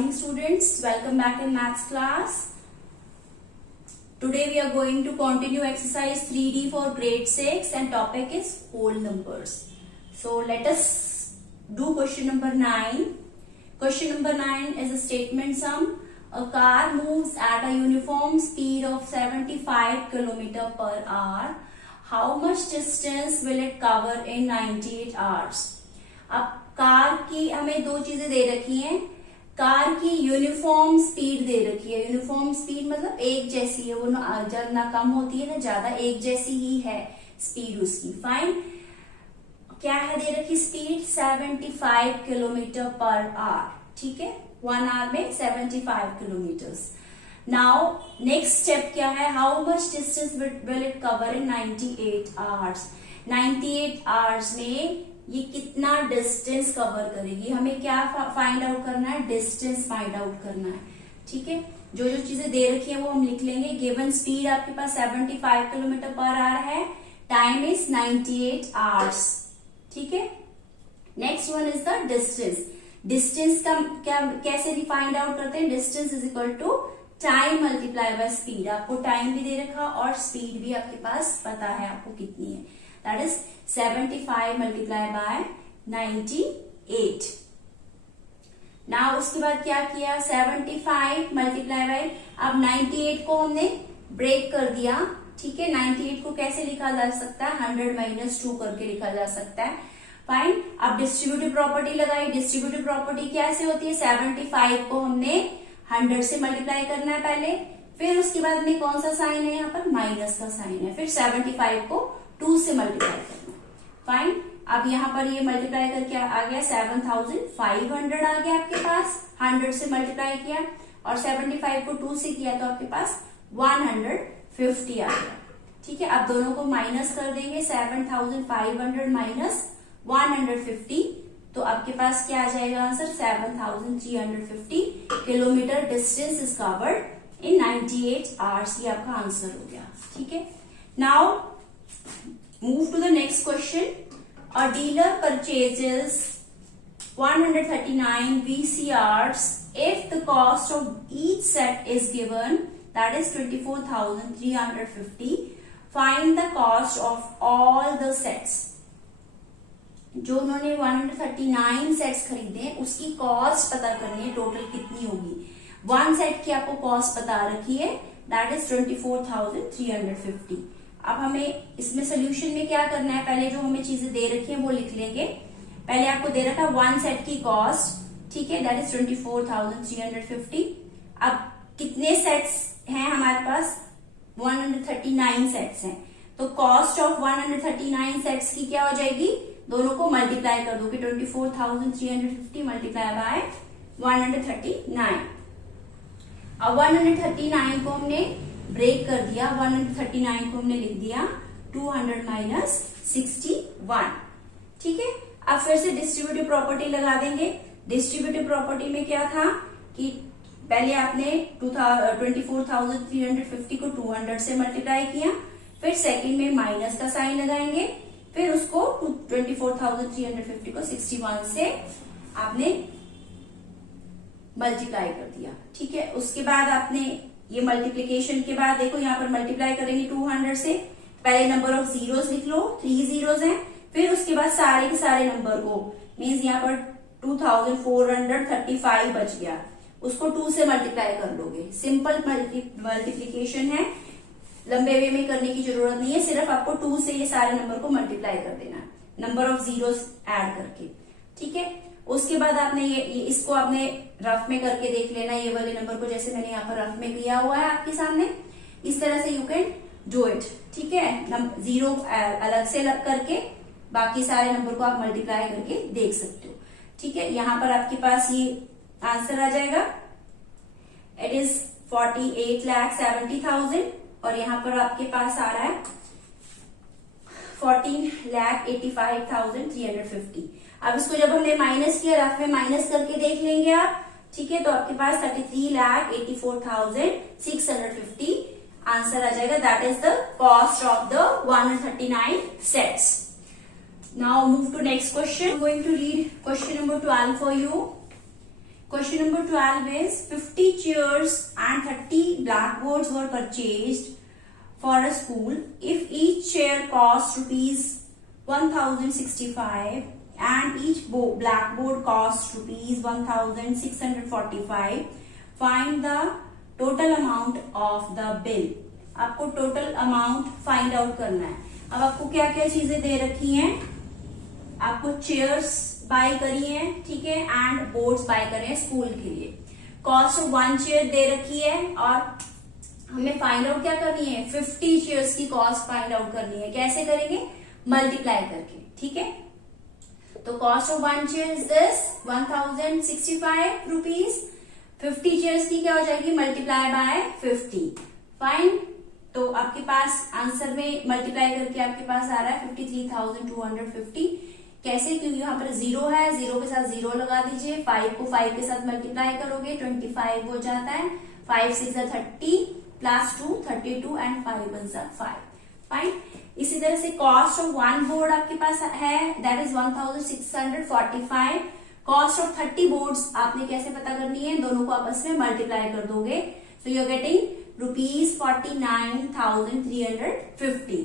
morning students, welcome back in maths class. Today we are going to continue exercise 3D for grade 6 and topic is whole numbers. So let us do question number 9. Question number 9 is a statement sum. A car moves at a uniform speed of 75 km per hour. How much distance will it cover in 98 hours? अब car की हमें दो चीजें दे रखी हैं. Car की uniform speed दे रखी है. यूनिफॉर्म स्पीड मतलब एक जैसी है, वो ना कम होती है ना ज्यादा, एक जैसी ही है स्पीड उसकी. फाइन. क्या है दे रखी स्पीड? 75 kilometre per our. ठीक है, 1 आवर में 75 किलोमीटर्स. नाउ नेक्स्ट स्टेप क्या है? How much distance will it cover in 98 hours. 98 hours में ये कितना डिस्टेंस कवर करेगी. हमें क्या फाइंड आउट करना है? डिस्टेंस फाइंड आउट करना है. ठीक है, जो जो चीजें दे रखी है वो हम लिख लेंगे. गिवन स्पीड आपके पास 75 किलोमीटर पर आवर है. Time is 98 hours. ठीक है. Next one is the distance. Distance का क्या कैसे फाइंड आउट करते हैं? Distance is equal to time multiply by speed. आपको टाइम भी दे रखा और स्पीड भी आपके पास पता है आपको कितनी है. That is 75 multiply by 98. Now उसके बाद क्या किया? 75 मल्टीप्लाई बाय, अब 98 को हमने ब्रेक कर दिया. ठीक है, 98 को कैसे लिखा जा सकता है? 100 माइनस 2 करके लिखा जा सकता है. फाइन. अब डिस्ट्रीब्यूटिव प्रॉपर्टी लगाई. डिस्ट्रीब्यूटिव प्रॉपर्टी कैसे होती है? 75 को हमने 100 से मल्टीप्लाई करना है पहले, फिर उसके बाद में कौन सा साइन है? यहाँ पर माइनस का साइन है. फिर 75 को 2 से मल्टीप्लाई करना. फाइन. अब यहाँ पर ये मल्टीप्लाई करके आ गया 7500 आ गया आपके पास. 100 से मल्टीप्लाई किया और 75 को 2 से किया तो आपके पास 150 आ गया. ठीक है, अब दोनों को माइनस कर देंगे. 7500 माइनस 150, तो आपके पास क्या आ जाएगा answer? 7350 kilometre distance is covered in 98 hours. ये आपका आंसर हो गया. ठीक है. Now move to the next question. A dealer purchases 139 VCRs if the cost of each set is given, that is 24,350. Find the cost of all the sets. जो उन्होंने 139 sets खरीदे उसकी कॉस्ट पता करनी है, टोटल कितनी होगी. 1 सेट की आपको कॉस्ट बता रखी है, दैट इज 24,350. अब हमें इसमें सोल्यूशन में क्या करना है? पहले जो हमें चीजें दे रखी है वो लिख लेंगे. पहले आपको दे रखा 1 सेट की कॉस्ट. ठीक है, दैट इज 24,350. अब कितने सेट्स हैं हमारे पास? 139 सेट्स हैं. तो कॉस्ट ऑफ 139 सेट्स की क्या हो जाएगी? दोनों को मल्टीप्लाई कर दोगे. 24,350 मल्टीप्लाई बाय 139. अब 139 को हमने ब्रेक कर दिया. 139 को हमने लिख दिया 200 माइनस 61. ठीक है. अब फिर से डिस्ट्रीब्यूटिव प्रॉपर्टी लगा देंगे. डिस्ट्रीब्यूटिव प्रॉपर्टी में क्या था कि पहले आपने 24,350 को 200 से मल्टीप्लाई किया, फिर सेकंड में माइनस का साइन लगाएंगे, फिर उसको 24,350 को 61 से आपने मल्टीप्लाई कर दिया. ठीक है. उसके बाद आपने ये मल्टीप्लीकेशन के बाद देखो यहाँ पर मल्टीप्लाई करेंगे 200 से. पहले नंबर ऑफ जीरोस लिख लो, 3 जीरोस हैं. फिर उसके बाद सारे के सारे नंबर को, मीन्स यहाँ पर 2435 बच गया, उसको 2 से मल्टीप्लाई कर लोगे. सिंपल मल्टीप्लीकेशन है, लंबे वे में करने की जरूरत नहीं है. सिर्फ आपको 2 से ये सारे नंबर को मल्टीप्लाई कर देना, नंबर ऑफ जीरोस ऐड करके. ठीक है. उसके बाद आपने ये इसको आपने रफ में करके देख लेना, ये वाले नंबर को, जैसे मैंने यहाँ पर रफ में किया हुआ है आपके सामने. इस तरह से यू कैन डू इट. ठीक है. जीरो अलग से करके बाकी सारे नंबर को आप मल्टीप्लाई करके देख सकते हो. ठीक है. यहाँ पर आपके पास ये आंसर आ जाएगा. इट इज 48,70,000 और यहाँ पर आपके पास आ रहा है 14,85,350. अब इसको जब हमने माइनस किया, रफ में माइनस करके देख लेंगे आप. ठीक है. तो आपके पास 33,84,650 आंसर आ जाएगा. That is the cost of the 139 sets. Now move to next question. Going to read question number 12 for you. Question number 12 is 50 chairs and 30 blackboards were purchased for a school. If each chair costs rupees 1065 and each blackboard costs rupees 1645, find the total amount of the bill. आपको total amount find out करना है. अब आपको क्या क्या चीजें दे रखी हैं. आपको चेयर्स बाय करी है, ठीक है, एंड बोर्ड्स बाय करे हैं स्कूल के लिए. कॉस्ट ऑफ 1 चेयर दे रखी है और हमें फाइंड आउट क्या करनी है, 50 चेयर्स की कॉस्ट फाइंड आउट करनी है. कैसे करेंगे, मल्टीप्लाई करके, ठीक है. तो cost of 1 chair is this 1065 rupees. 50 chairs की क्या हो जाएगी, मल्टीप्लाई बाय 50. फाइन. तो आपके पास आंसर में मल्टीप्लाई करके आपके पास आ रहा है 53,250. कैसे, क्योंकि यहाँ पर 0 है, 0 के साथ 0 लगा दीजिए. 5 को 5 के साथ मल्टीप्लाई करोगे 25 हो जाता है. 5 6 30 प्लस 2 32 एंड 5 1 5. फाइन. इसी तरह से कॉस्ट ऑफ 1 बोर्ड आपके पास है, that is 1645. Cost of 30 boards आपने कैसे पता करनी है, दोनों को आपस में मल्टीप्लाई कर दोगे. So you are getting rupees 49,350.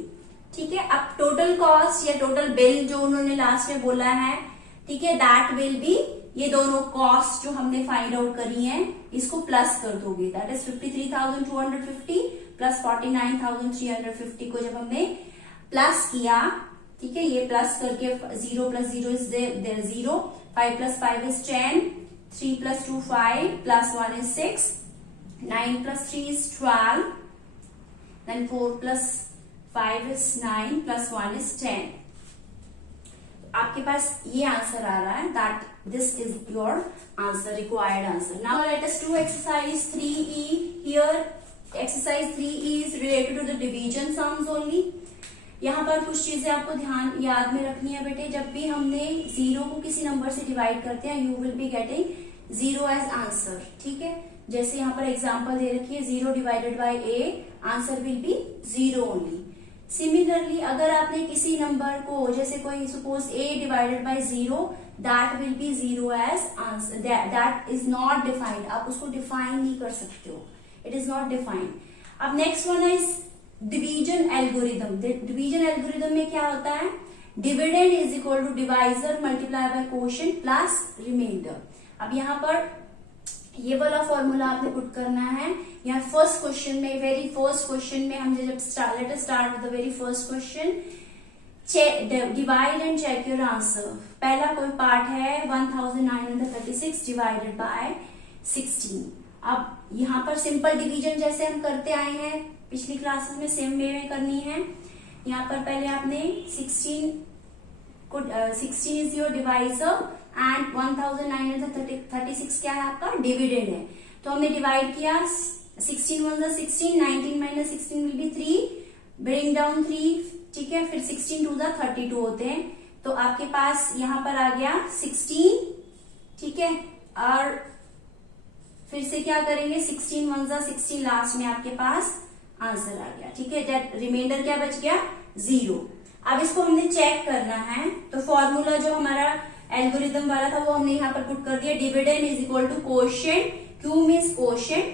ठीक है. अब टोटल कॉस्ट या टोटल बिल जो उन्होंने लास्ट में बोला है, ठीक है, दैट विल बी, ये दोनों कॉस्ट जो हमने फाइंड आउट करी हैं इसको प्लस कर दोगे. दैट इज 53,250 प्लस 49,350 को जब हमने प्लस किया, ठीक है, ये प्लस करके 0 plus 0 is there 0. 5 plus 5 is 10. 3 plus 2 5 plus 1 is 6. 9 plus 3 is 12. Then 4 plus 5 is 9 plus 1 is 10. आपके पास ये आंसर आ रहा है. That this is your answer, required answer. Now let us do exercise 3E. Here exercise 3E is related to the division sums only. यहाँ पर कुछ चीजें आपको ध्यान याद में रखनी है बेटे. जब भी हमने 0 को किसी नंबर से डिवाइड करते हैं, you will be getting 0 as answer. ठीक है. जैसे यहाँ पर एग्जाम्पल दे रखी है 0 divided by a, answer will be 0 only. Similarly अगर आपने किसी नंबर को, जैसे कोई suppose a divided by 0, that will be 0 as answer. That is not defined. आप उसको डिफाइन नहीं कर सकते हो, इट इज नॉट डिफाइंड. अब next one is division algorithm. Division algorithm में क्या होता है, dividend is equal to divisor multiply by quotient plus remainder. अब यहाँ पर ये वाला फॉर्मूला आपने पुट करना है. यहाँ फर्स्ट क्वेश्चन में, वेरी फर्स्ट क्वेश्चन में हम जब let us start with the very first question. Divide and check your answer. पहला कोई पार्ट है 1936 डिवाइडेड बाय 16. अब यहाँ पर सिंपल डिवीजन जैसे हम करते आए हैं पिछली क्लासेस में, सेम वे में करनी है. यहाँ पर पहले आपने 16 इज योर डिवाइजर एंड 1936 क्या है आपका डिविडेंड है. तो हमने डिवाइड किया. 16 1 16, 19 minus 16 will be 3. Bring down 3, ठीक है. फिर 16 2 32 होते हैं. तो आपके पास यहाँ पर आ गया 16, ठीक है. और फिर से क्या करेंगे, 16 1 16, लास्ट में आपके पास आंसर आ गया, ठीक है. रिमाइंडर क्या बच गया, 0. अब इसको हमने चेक करना है. तो फॉर्मूला जो हमारा एल्गोरिदम वाला था वो हमने यहाँ पर पुट कर दिया. Dividend is equal to quotient. Q means quotient,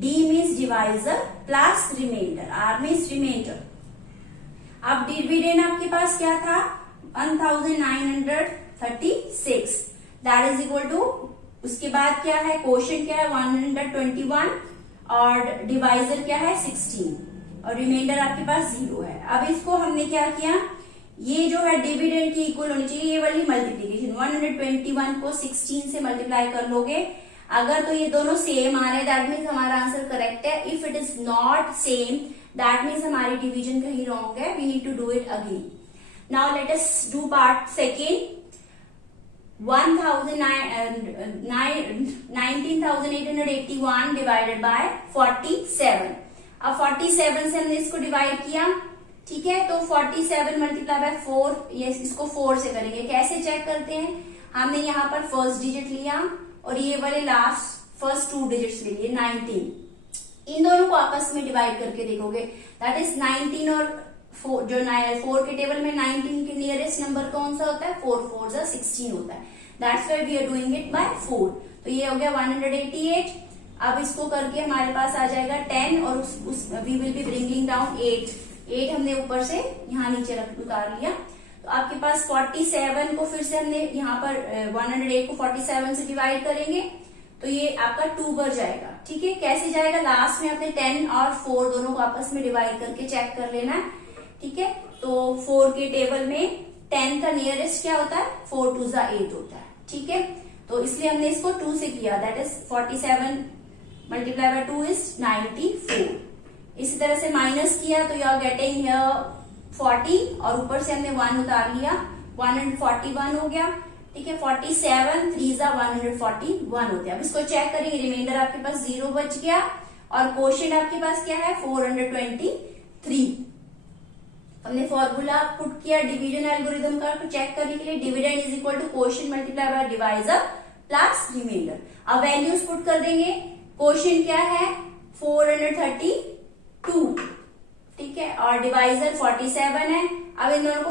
D means divisor plus remainder, R means remainder. अब डिविडेंड आपके पास क्या था, 1936, दैट इज इक्वल टू, उसके बाद क्या है, कोशेंट क्या है 121 और डिवाइजर क्या है 16 और रिमाइंडर आपके पास 0 है. अब इसको हमने क्या किया, ये जो है डिविडेंड की इक्वल होनी चाहिए ये वाली मल्टीप्लीकेशन. 121 को 16 से मल्टीप्लाई कर लोगे. अगर तो ये दोनों सेम आ रहे हैं, दैट मीन्स हमारा आंसर करेक्ट है. If it is not same, that means हमारी डिवीजन कहीं रॉन्ग है. We need to do it again. Now let us do part second. 19,881 divided by 47. अब 47 से हमने इसको डिवाइड किया, ठीक है. तो 47 मल्टीप्लाई बाय 4, ये इसको 4 से करेंगे. कैसे चेक करते हैं, हमने यहाँ पर फर्स्ट डिजिट लिया और ये वाले लास्ट फर्स्ट 2 डिजिट्स ले लिए 19. इन दोनों को आपस में डिवाइड करके देखोगे, दैट इज 19 और 4. जो 4 के टेबल में 19 के नियरेस्ट नंबर कौन सा होता है, 4 4 16 होता है. That's why we are doing it by 4. तो ये हो गया 188। अब इसको करके हमारे पास आ जाएगा 10 और उस we will be bringing down 8 हमने ऊपर से यहाँ नीचे उतार लिया। तो आपके पास 47 को फिर से हमने यहाँ पर 108 को 47 से डिवाइड करेंगे तो ये आपका 2 पर जाएगा। ठीक है, कैसे जाएगा, लास्ट में आपने 10 और 4 दोनों को आपस में डिवाइड करके चेक कर लेना है। ठीक है, तो 4 के टेबल में 10 का नियरेस्ट क्या होता है, 4 2 जा 8 होता है। ठीक है, तो इसलिए हमने इसको 2 से किया, that is 47 multiply by 2 is 94। इसी तरह से माइनस किया तो यू आर गेटिंग हियर 40 और ऊपर से हमने 1 उतार लिया, 141 हो गया। ठीक है, 47 3 जा 141 होते हैं। अब इसको चेक करेंगे, रिमाइंडर आपके पास 0 बच गया और क्वोशिएंट आपके पास क्या है 423। हमने फॉर्मूला पुट किया डिवीजन एल्गोरिथम का, तो चेक करने के लिए dividend is equal to quotient multiply by divisor plus remainder. अब वैल्यूज पुट कर देंगे, क्वोशिएंट क्या है 432। ठीक है, और डिवाइजर 47 है। अब इन दोनों को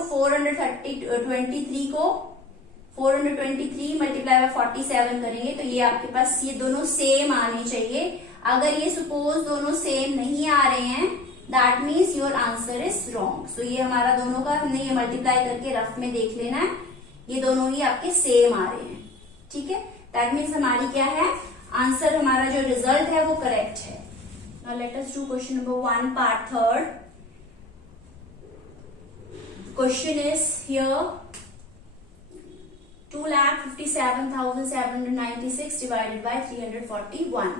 423 मल्टीप्लाई बाय 47 करेंगे तो ये आपके पास ये दोनों सेम आने चाहिए। अगर ये सपोज दोनों सेम नहीं आ रहे हैं that means your answer is wrong. So ये हमारा दोनों का हमने ये मल्टीप्लाई करके रफ में देख लेना है, ये दोनों ही आपके सेम आ रहे हैं। ठीक है, दैट मीन्स हमारी क्या है, आंसर हमारा जो रिजल्ट है वो करेक्ट है। Now let us do question number 1 part 3rd। Question is here 2,57,796 divided by 341।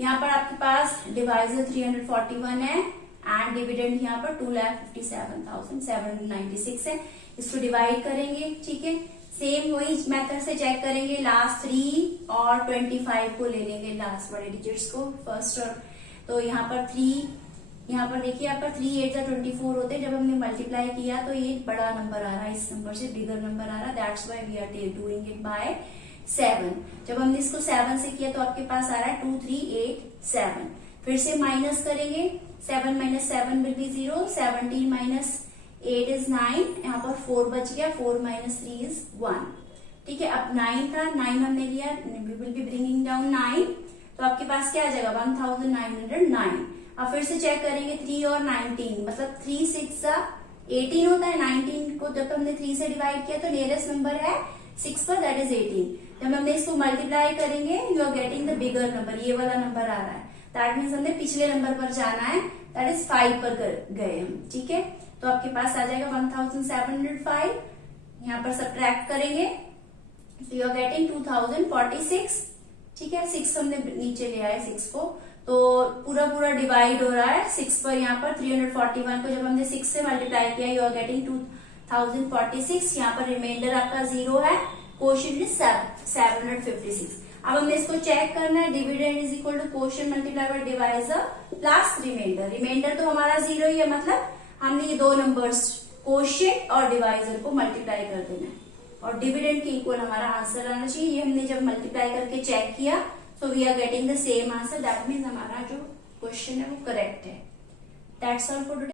यहाँ पर आपके पास डिवाइजर 341 है एंड डिविडेंड यहाँ पर 2,57,796 है। इसको डिवाइड करेंगे। ठीक है, सेम वही मेथड से चेक करेंगे, लास्ट 3 और 25 को ले लेंगे, लास्ट बड़े डिजिट्स को फर्स्ट। और तो यहाँ पर 3, यहाँ पर देखिए यहाँ पर 3 8 24 होते हैं। जब हमने मल्टीप्लाई किया तो ये बड़ा नंबर आ रहा है, इस नंबर से बिगर नंबर आ रहा है, that's why we are doing it by 7। जब हमने इसको 7 से किया तो आपके पास आ रहा है 2387। फिर से माइनस करेंगे, 7 minus 7 will be 0, 17 minus 8 is 9, यहाँ पर 4 बच गया, 4 माइनस 3 इज 1। ठीक है, अब 9 था, 9 हमने लिया, we will be bringing down 9, तो आपके पास क्या आ जाएगा 1909। अब फिर से चेक करेंगे 3 और 19, मतलब 3 6 जा 18 होता है। 19 को जब हमने 3 से डिवाइड किया तो नियरेस्ट नंबर है 6 पर, दैट इज 18। जब हमने इसको मल्टीप्लाई करेंगे you are getting the bigger number, ये वाला नंबर आ रहा है, दैट मीन्स हमने पिछले नंबर पर जाना है, दैट इज 5 पर गए हम। ठीक है, तो आपके पास आ जाएगा 1705। यहाँ पर सब्ट्रैक्ट करेंगे तो यू आर गेटिंग 2046। ठीक है, 6 हमने नीचे ले आए 6 को, तो पूरा पूरा डिवाइड हो रहा है 6 पर। यहाँ पर 341 को जब हमने 6 से मल्टीप्लाई किया यू आर गेटिंग 2046। यहाँ पर रिमाइंडर आपका 0 है, क्वोशिएंट इज 756। अब हमने इसको चेक करना है, dividend is equal to quotient multiply by divisor plus remainder. Remainder तो हमारा 0 ही है, मतलब हमने ये दो नंबर्स क्वोशिएंट और डिवाइजर को मल्टीप्लाई कर देना है और डिविडेंड के इक्वल हमारा आंसर आना चाहिए। ये हमने जब मल्टीप्लाई करके चेक किया so we are getting the same answer, that means हमारा जो क्वेश्चन है वो करेक्ट है। That's all for today.